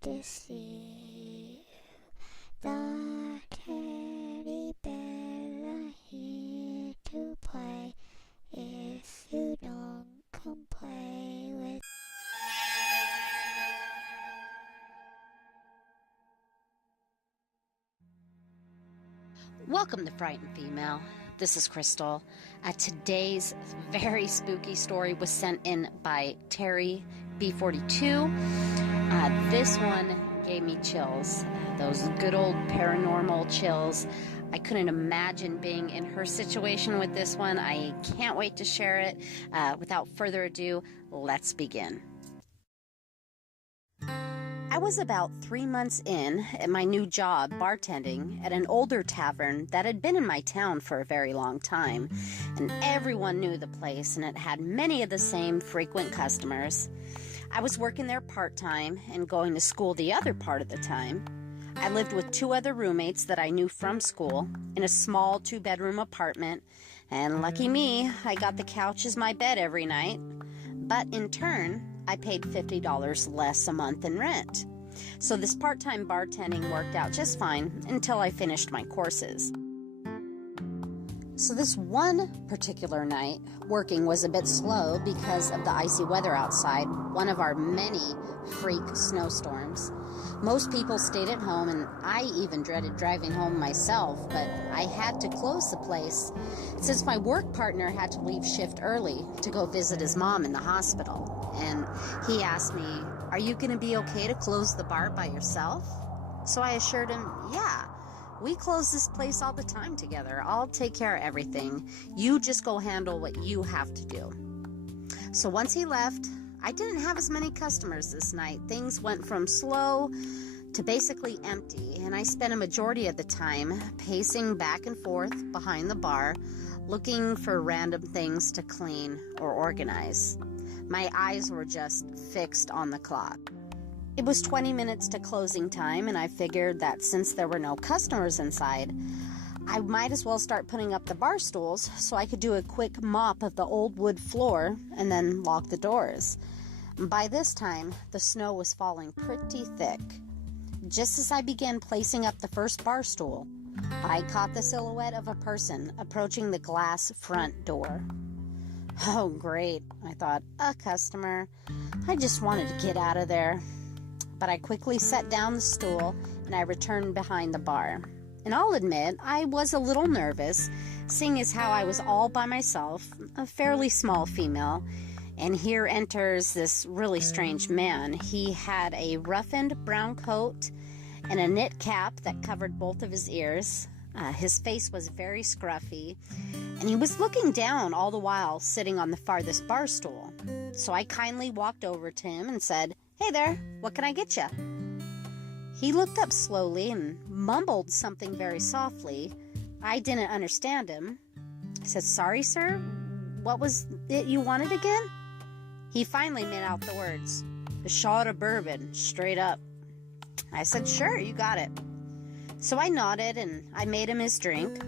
deceive the teddy bear are here to play. If you don't come play with. Welcome to Frightened Female. This is Crystal. Today's very spooky story was sent in by Terry B42. This one gave me chills. Those good old paranormal chills. I couldn't imagine being in her situation with this one. I can't wait to share it. Without further ado, let's begin. I was about 3 months in at my new job bartending at an older tavern that had been in my town for a very long time, and everyone knew the place and it had many of the same frequent customers. I was working there part-time and going to school the other part of the time. I lived with 2 other roommates that I knew from school in a small 2-bedroom apartment, and lucky me, I got the couch as my bed every night. But in turn, I paid $50 less a month in rent. So this part-time bartending worked out just fine until I finished my courses. So this one particular night, working was a bit slow because of the icy weather outside, one of our many freak snowstorms. Most people stayed at home, and I even dreaded driving home myself, but I had to close the place since my work partner had to leave shift early to go visit his mom in the hospital. And he asked me, "Are you going to be okay to close the bar by yourself?" So I assured him, "Yeah, we close this place all the time together. I'll take care of everything. You just go handle what you have to do." So once he left, I didn't have as many customers this night. Things went from slow to basically empty, and I spent a majority of the time pacing back and forth behind the bar, looking for random things to clean or organize. My eyes were just fixed on the clock. It was 20 minutes to closing time, and I figured that since there were no customers inside, I might as well start putting up the bar stools so I could do a quick mop of the old wood floor and then lock the doors. By this time, the snow was falling pretty thick. Just as I began placing up the first bar stool, I caught the silhouette of a person approaching the glass front door. Oh, great, I thought, a customer. I just wanted to get out of there. But I quickly set down the stool and I returned behind the bar. And I'll admit, I was a little nervous, seeing as how I was all by myself, a fairly small female, and here enters this really strange man. He had a roughened brown coat and a knit cap that covered both of his ears. His face was very scruffy, and he was looking down all the while, sitting on the farthest bar stool. So I kindly walked over to him and said, "Hey there, what can I get you?" He looked up slowly and mumbled something very softly. I didn't understand him. I said, "Sorry, sir, what was it you wanted again?" He finally made out the words, "A shot of bourbon, straight up." I said, "Sure, you got it." So I nodded and I made him his drink,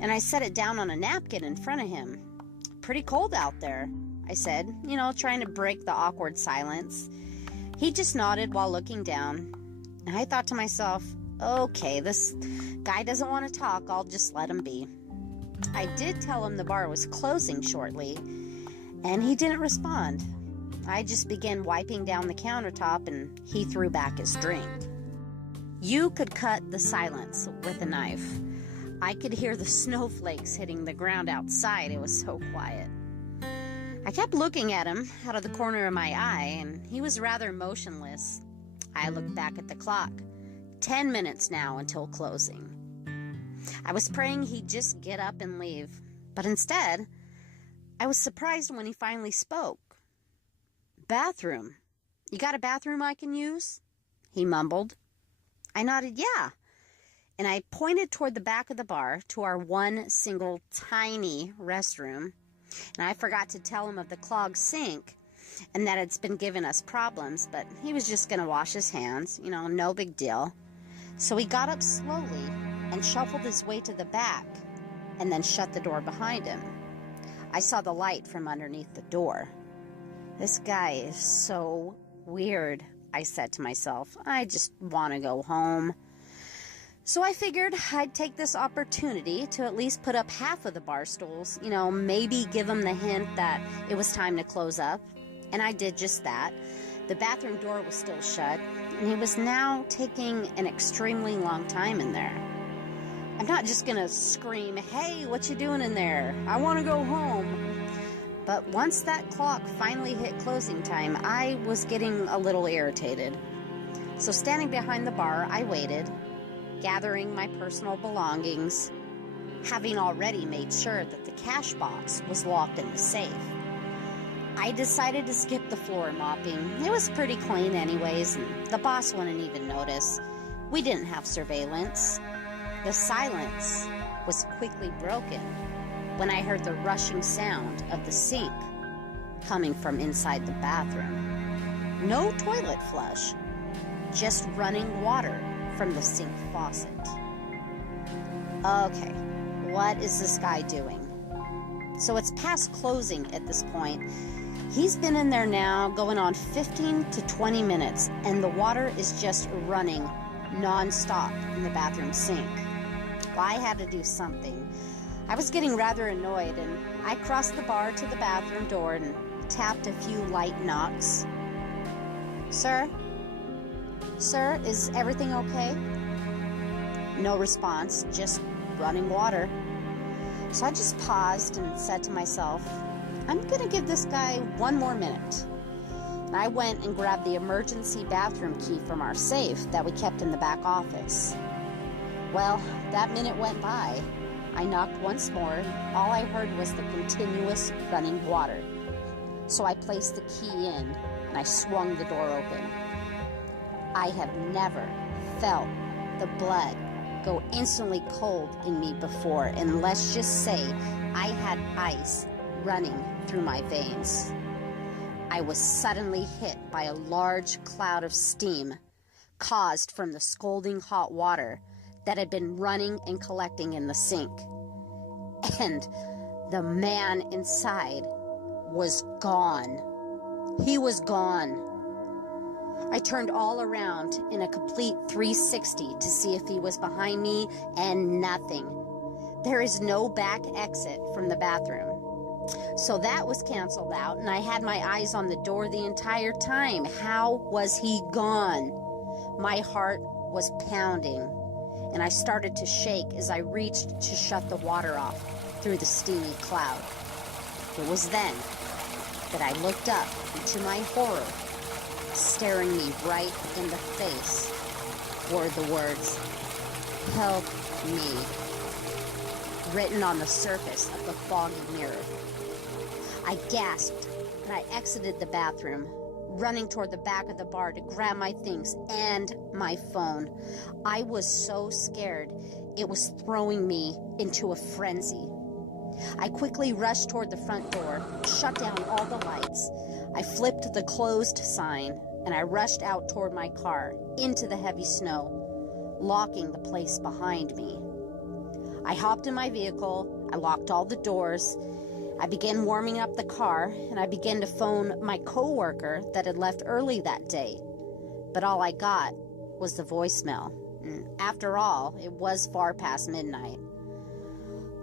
and I set it down on a napkin in front of him. "Pretty cold out there," I said, trying to break the awkward silence. He just nodded while looking down. And I thought to myself, okay, this guy doesn't want to talk, I'll just let him be. I did tell him the bar was closing shortly, and he didn't respond. I just began wiping down the countertop, and he threw back his drink. You could cut the silence with a knife. I could hear the snowflakes hitting the ground outside. It was so quiet. I kept looking at him out of the corner of my eye, and he was rather motionless. I looked back at the clock. 10 minutes now until closing. I was praying he'd just get up and leave, but instead, I was surprised when he finally spoke. "Bathroom. You got a bathroom I can use?" he mumbled. I nodded, "Yeah," and I pointed toward the back of the bar to our one single tiny restroom. And I forgot to tell him of the clogged sink and that it's been giving us problems, but he was just going to wash his hands, no big deal. So he got up slowly and shuffled his way to the back and then shut the door behind him. I saw the light from underneath the door. This guy is so weird, I said to myself. I just want to go home. So I figured I'd take this opportunity to at least put up half of the bar stools, maybe give them the hint that it was time to close up. And I did just that. The bathroom door was still shut, and it was now taking an extremely long time in there. I'm not just gonna scream, "Hey, what you doing in there? I want to go home." But once that clock finally hit closing time, I was getting a little irritated. So standing behind the bar, I waited, gathering my personal belongings, having already made sure that the cash box was locked in the safe. I decided to skip the floor mopping. It was pretty clean anyways, and the boss wouldn't even notice. We didn't have surveillance. The silence was quickly broken when I heard the rushing sound of the sink coming from inside the bathroom. No toilet flush, just running water from the sink faucet. Okay, what is this guy doing? So it's past closing at this point. He's been in there now going on 15 to 20 minutes, and the water is just running non-stop in the bathroom sink. Well, I had to do something. I was getting rather annoyed, and I crossed the bar to the bathroom door and tapped a few light knocks. Sir? Sir, is everything okay? No response, just running water. So I just paused and said to myself, I'm gonna give this guy one more minute. And I went and grabbed the emergency bathroom key from our safe that we kept in the back office. Well, that minute went by. I knocked once more, and all I heard was the continuous running water. So I placed the key in, and I swung the door open. I have never felt the blood go instantly cold in me before, and let's just say I had ice running through my veins. I was suddenly hit by a large cloud of steam caused from the scalding hot water that had been running and collecting in the sink. And the man inside was gone. He was gone. I turned all around in a complete 360 to see if he was behind me, and nothing. There is no back exit from the bathroom. So that was canceled out, and I had my eyes on the door the entire time. How was he gone? My heart was pounding, and I started to shake as I reached to shut the water off through the steamy cloud. It was then that I looked up, and to my horror, staring me right in the face were the words, "Help me," written on the surface of the foggy mirror. I gasped, and I exited the bathroom, running toward the back of the bar to grab my things and my phone. I was so scared, it was throwing me into a frenzy. I quickly rushed toward the front door, shut down all the lights. I flipped the closed sign, and I rushed out toward my car, into the heavy snow, locking the place behind me. I hopped in my vehicle, I locked all the doors, I began warming up the car, and I began to phone my coworker that had left early that day. But all I got was the voicemail. After all, it was far past midnight.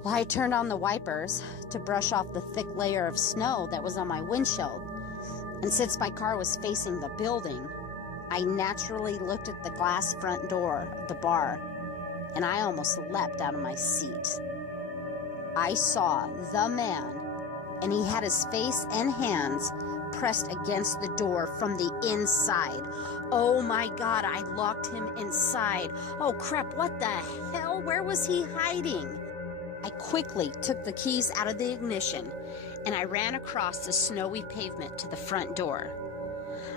Well, I turned on the wipers to brush off the thick layer of snow that was on my windshield. And since my car was facing the building, I naturally looked at the glass front door of the bar, and I almost leapt out of my seat. I saw the man, and he had his face and hands pressed against the door from the inside. Oh my God, I locked him inside. Oh crap, what the hell? Where was he hiding? I quickly took the keys out of the ignition, and I ran across the snowy pavement to the front door.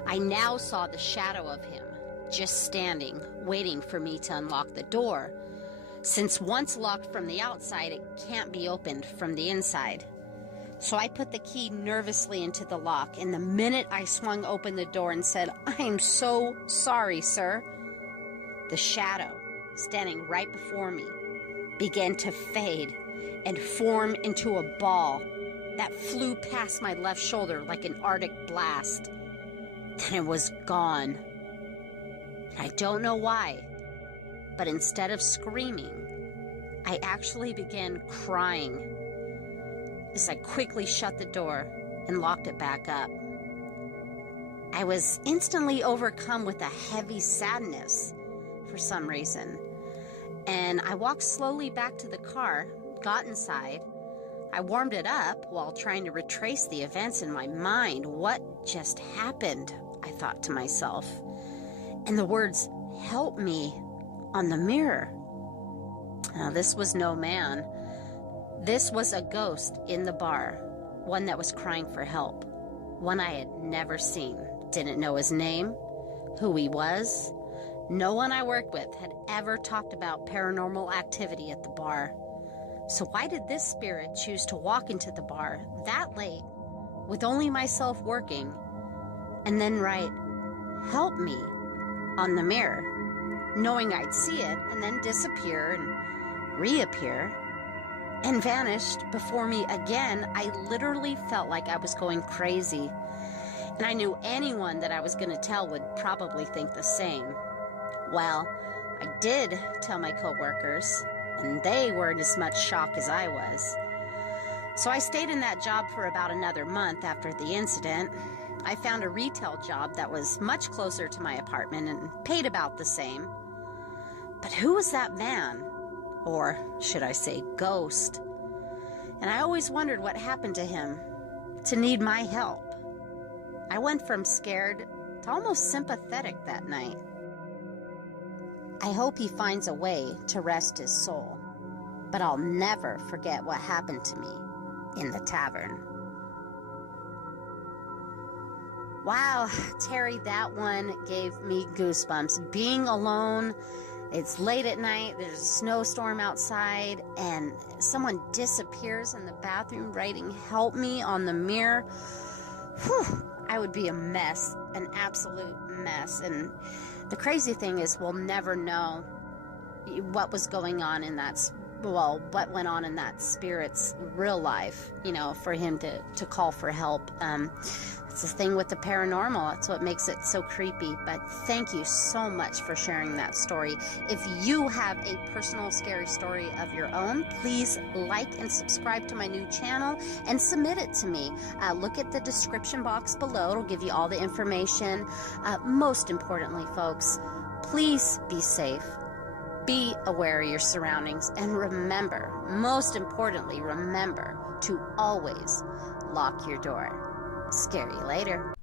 I now saw the shadow of him, just standing, waiting for me to unlock the door, since once locked from the outside, it can't be opened from the inside. So I put the key nervously into the lock, and the minute I swung open the door and said, "I'm so sorry, sir," the shadow, standing right before me, began to fade and form into a ball that flew past my left shoulder like an Arctic blast. Then it was gone. I don't know why, but instead of screaming, I actually began crying as I quickly shut the door and locked it back up. I was instantly overcome with a heavy sadness for some reason, and I walked slowly back to the car, got inside. I warmed it up while trying to retrace the events in my mind. What just happened? I thought to myself. And the words, "Help me," on the mirror. Now, this was no man. This was a ghost in the bar, one that was crying for help, one I had never seen, didn't know his name, who he was. No one I worked with had ever talked about paranormal activity at the bar. So why did this spirit choose to walk into the bar that late, with only myself working, and then write, "Help me," on the mirror, knowing I'd see it and then disappear and reappear, and vanished before me again? I literally felt like I was going crazy, and I knew anyone that I was going to tell would probably think the same. Well, I did tell my coworkers, and they were in as much shock as I was. So I stayed in that job for about another month after the incident. I found a retail job that was much closer to my apartment and paid about the same. But who was that man? Or should I say ghost? And I always wondered what happened to him to need my help. I went from scared to almost sympathetic that night. I hope he finds a way to rest his soul, but I'll never forget what happened to me in the tavern. Wow, Terry, that one gave me goosebumps. Being alone, it's late at night, there's a snowstorm outside, and someone disappears in the bathroom writing "help me" on the mirror. Whew, I would be a mess, an absolute mess. And the crazy thing is, we'll never know what was going on in what went on in that spirit's real life, for him to call for help. It's the thing with the paranormal. That's what makes it so creepy. But thank you so much for sharing that story. If you have a personal scary story of your own, please like and subscribe to my new channel and submit it to me. Look at the description box below. It'll give you all the information. Most importantly, folks, please be safe. Be aware of your surroundings. And remember, most importantly, remember to always lock your door. Scare you later.